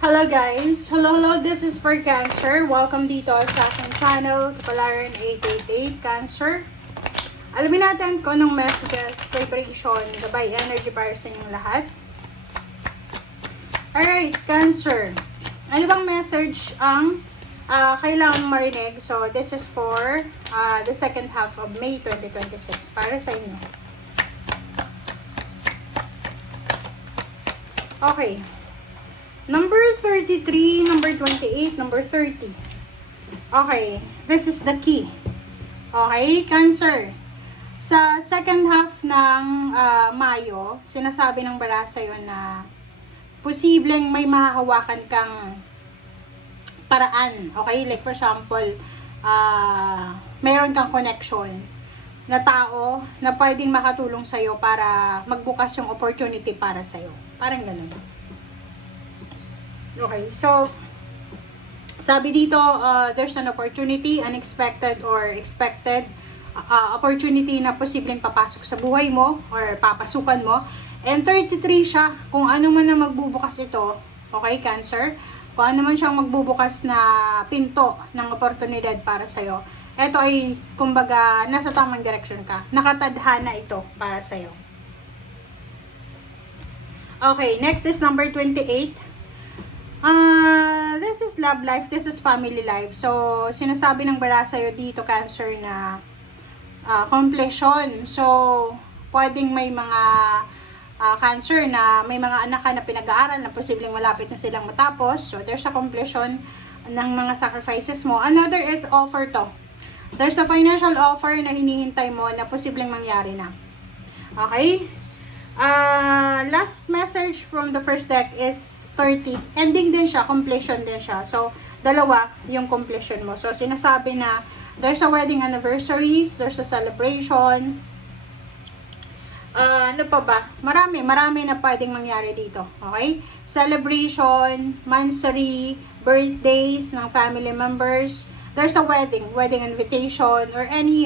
Hello guys! Hello, this is for Cancer. Welcome dito sa aking channel, Kapalaran 888 Cancer. Alamin natin kung anong messages, vibration, gabay, energy para sa inyong lahat. Alright, Cancer. Ano bang message ang kailangan marinig? So, this is for the second half of May 2026 para sa inyo. Okay. Number 33, number 28, number 30. Okay, this is the key. Okay, Cancer. Sa second half ng Mayo, sinasabi ng bara sa'yo na posibleng may mahahawakan kang paraan. Okay, like for example, mayroon kang connection na tao na pwedeng makatulong sa'yo para magbukas yung opportunity para sa'yo. Parang ganun. Okay, so sabi dito, there's an opportunity, unexpected or expected opportunity na posibleng papasok sa buhay mo or papasukan mo. And 33 siya, kung ano man na magbubukas ito, okay, Cancer, kung ano man siyang magbubukas na pinto ng oportunidad para sa'yo, ito ay, kumbaga, nasa tamang direction ka. Nakatadhana ito para sa'yo. Okay, next is number 28. This is love life, this is family life. So, sinasabi ng bara sa'yo dito, Cancer, na completion. So, pwedeng may mga Cancer na may mga anak ka na pinag-aaral na posibleng malapit na silang matapos. So, there's a completion ng mga sacrifices mo. Another is offer to. There's a financial offer na hinihintay mo na posibleng mangyari na. Okay? Last message from the first deck is 30. Ending din siya, completion din siya. So, dalawa yung completion mo. So, sinasabi na there's a wedding anniversaries, there's a celebration. Ano pa ba? Marami na pwedeng mangyari dito. Okay? Celebration, mansary, birthdays ng family members. There's a wedding invitation, or any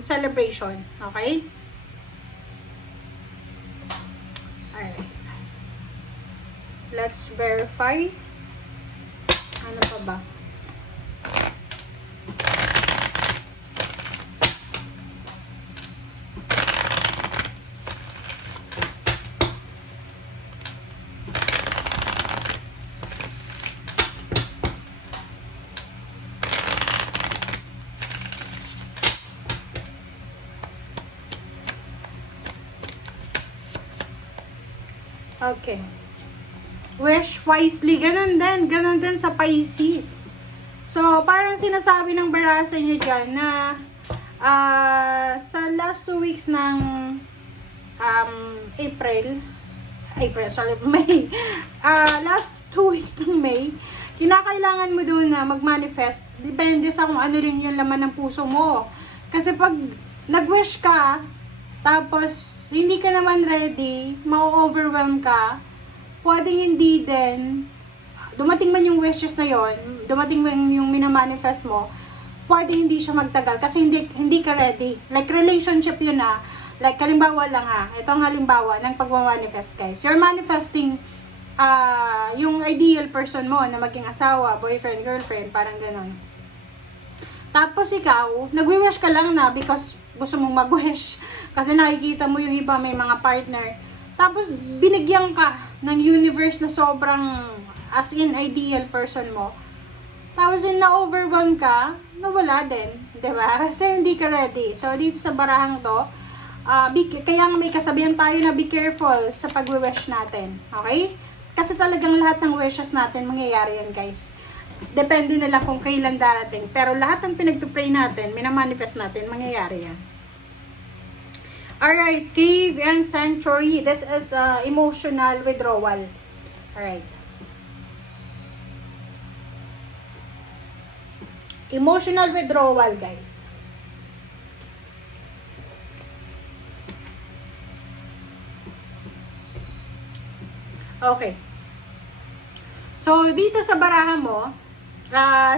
celebration. Okay? Alright. Let's verify. Ano pa ba? Okay. Wish wisely. Ganun din sa Pisces. So, parang sinasabi ng bara sa inyo dyan na sa last 2 weeks ng May. Last 2 weeks ng May, kinakailangan mo doon na mag-manifest. Depende sa kung ano rin yung laman ng puso mo. Kasi pag nag-wish ka, tapos hindi ka naman ready, ma-overwhelm ka, pwedeng hindi din, dumating man yung wishes na yon, dumating man yung minamanifest mo, pwedeng hindi siya magtagal kasi hindi ka ready. Like relationship yun na, like halimbawa lang ha, itong halimbawa ng pagmamanifest guys. You're manifesting yung ideal person mo na maging asawa, boyfriend, girlfriend, parang ganon. Tapos ikaw, nagwi-wish ka lang na because gusto mong mag-wish. Kasi nakikita mo yung iba may mga partner. Tapos binigyan ka ng universe na sobrang as in ideal person mo. Tapos yung na-overwhelm ka, nawala din. Diba? Kasi hindi ka ready. So dito sa barahang to, kaya may kasabihan tayo na be careful sa pag-wish natin. Okay? Kasi talagang lahat ng wishes natin mangyayari yan guys. Depende nila kung kailan darating. Pero lahat ng pinagpipray natin, minamanifest natin, mangyayari yan. Alright, cave and sanctuary. This is emotional withdrawal. Alright. Emotional withdrawal, guys. Okay. So, dito sa baraha mo,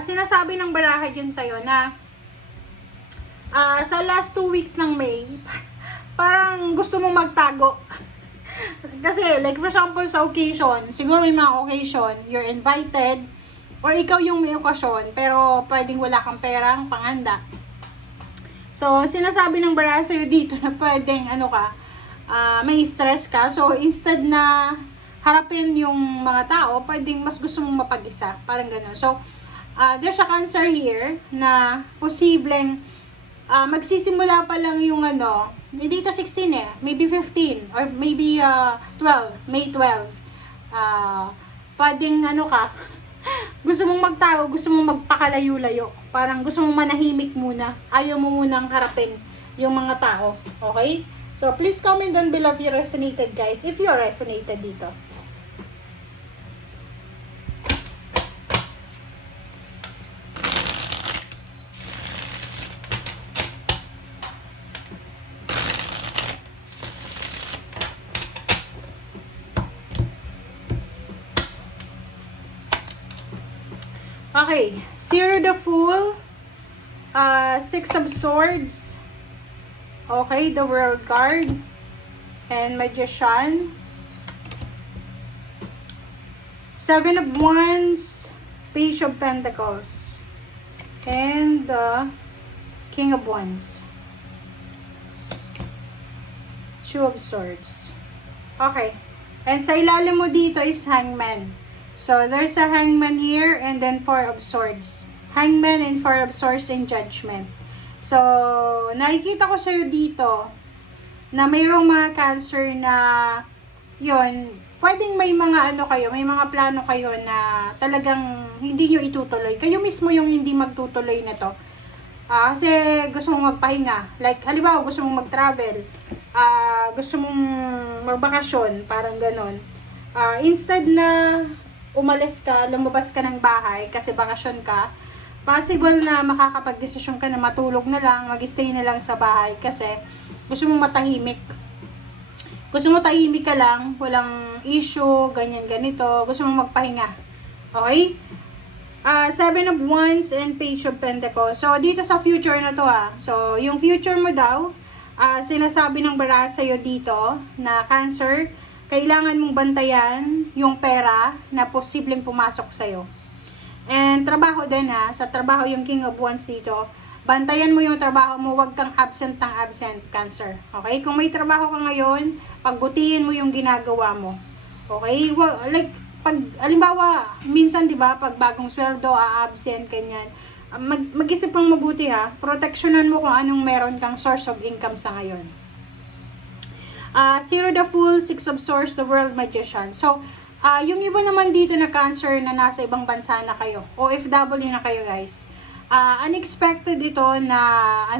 sinasabi ng baraha dyan sa'yo na sa last 2 weeks ng May, parang gusto mong magtago. Kasi, like for example, sa occasion, siguro may mga occasion, you're invited, or ikaw yung may okasyon, pero pwedeng wala kang perang panganda. So, sinasabi ng bara sa'yo dito na pwedeng, may stress ka. So, instead na harapin yung mga tao, pwedeng mas gusto mong mapag-isa. Parang ganun. So, there's a Cancer here na posibleng magsisimula pa lang yung hindi ito 16 eh, maybe 15 or maybe 12, May 12. Pwedeng gusto mong magtago, gusto mong magpakalayo-layo. Parang gusto mong manahimik muna. Ayaw mo munang harapin yung mga tao. Okay? So, please comment down below if you resonated, guys. If you resonated dito. Okay, Zero the Fool, Six of Swords, okay, the World card, and Magician, Seven of Wands, Page of Pentacles, and the King of Wands, Two of Swords. Okay, and sa ilalim mo dito is Hangman. So, there's a Hangman here, and then Four of Swords. Hangman and Four of Swords in Judgment. So, nakikita ko sa'yo dito na mayroong mga Cancer na yon, pwedeng may mga may mga plano kayo na talagang hindi nyo itutuloy. Kayo mismo yung hindi magtutuloy na to. Kasi gusto mong magpahinga. Like, halimbawa, gusto mong mag-travel. Gusto mong magbakasyon. Parang ganon. Instead na umalis ka, lumabas ka ng bahay kasi bakasyon ka, possible na makakapag-desisyon ka na matulog na lang, mag-stay na lang sa bahay kasi gusto mong matahimik. Gusto mo tahimik ka lang, walang issue, ganyan, ganito, gusto mong magpahinga. Okay? Seven of Wands and Page of Pentacles. So, dito sa future na to So, yung future mo daw, sinasabi ng bara sa'yo dito na Cancer, kailangan mong bantayan yung pera na posibleng pumasok sa'yo. And trabaho din sa trabaho yung King of Wands dito, bantayan mo yung trabaho mo, wag kang absent ng absent, Cancer. Okay? Kung may trabaho ka ngayon, pagbutihin mo yung ginagawa mo. Okay? Like, halimbawa, minsan, di ba, pag bagong sweldo, absent, kanyan. Mag-isip kang mabuti proteksyonan mo kung anong meron kang source of income sa ngayon. Zero the Fool, Six of Swords, the World Magician. So, yung iba naman dito na Cancer na nasa ibang bansa na kayo, OFW na kayo, guys. Unexpected ito na,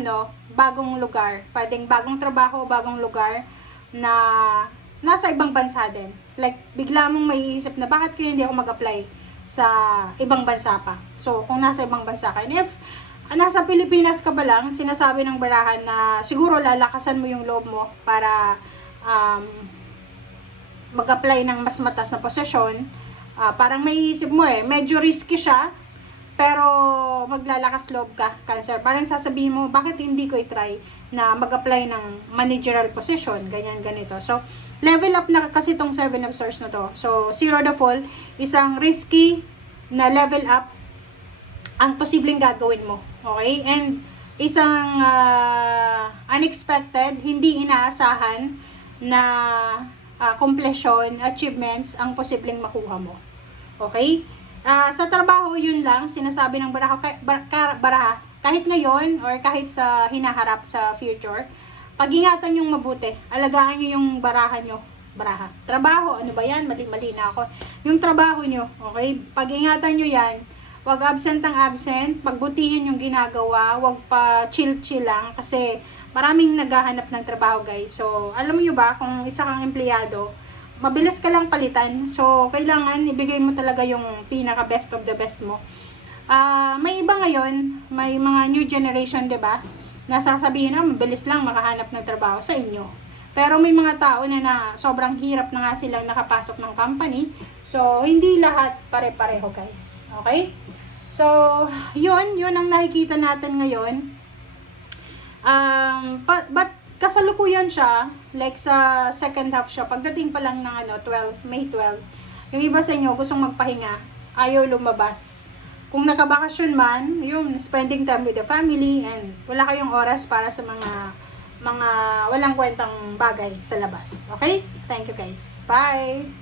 bagong lugar. Pwedeng bagong trabaho, bagong lugar na nasa ibang bansa din. Like, bigla mong maiisip na bakit kaya hindi ako mag-apply sa ibang bansa pa. So, kung nasa ibang bansa ka. And if nasa Pilipinas ka ba lang, sinasabi ng barahan na siguro lalakasan mo yung loob mo para mag-apply ng mas mataas na posisyon. Parang may isip mo medyo risky siya, pero maglalakas loob ka, Cancer. Parang sasabihin mo, bakit hindi ko i-try na mag-apply ng managerial position, ganyan, ganito. So, level up na kasi itong Seven of Swords na to. So, Zero the Fall, isang risky na level up ang posibleng gagawin mo. Okay? And isang unexpected, hindi inaasahan na completion, achievements ang posibleng makuha mo. Okay? Sa trabaho, yun lang, sinasabi ng baraha, kahit ngayon or kahit sa hinaharap sa future, pag-ingatan yung mabuti. Alagaan nyo yung baraha. Trabaho, ano ba yan? Mali na ako. Yung trabaho nyo, okay? Pag-ingatan nyo yan, wag absent ang absent, pagbutihin yung ginagawa, wag pa chill-chill lang kasi maraming naghahanap ng trabaho, guys. So, alam mo ba, kung isa kang empleyado, mabilis ka lang palitan. So, kailangan ibigay mo talaga yung pinaka best of the best mo. May iba ngayon, may mga new generation, 'di ba? Nasasabihin na mabilis lang makahanap ng trabaho sa inyo. Pero may mga tao na sobrang hirap na nga silang nakapasok ng company. So, hindi lahat pare-pareho, guys. Okay? So, yun ang nakikita natin ngayon. But kasalukuyan siya, like sa second half siya, pagdating pa lang ng May 12, yung iba sa inyo gustong magpahinga, ayaw lumabas. Kung nakabakasyon man, yung spending time with the family and wala kayong oras para sa mga walang kwentang bagay sa labas. Okay? Thank you guys. Bye!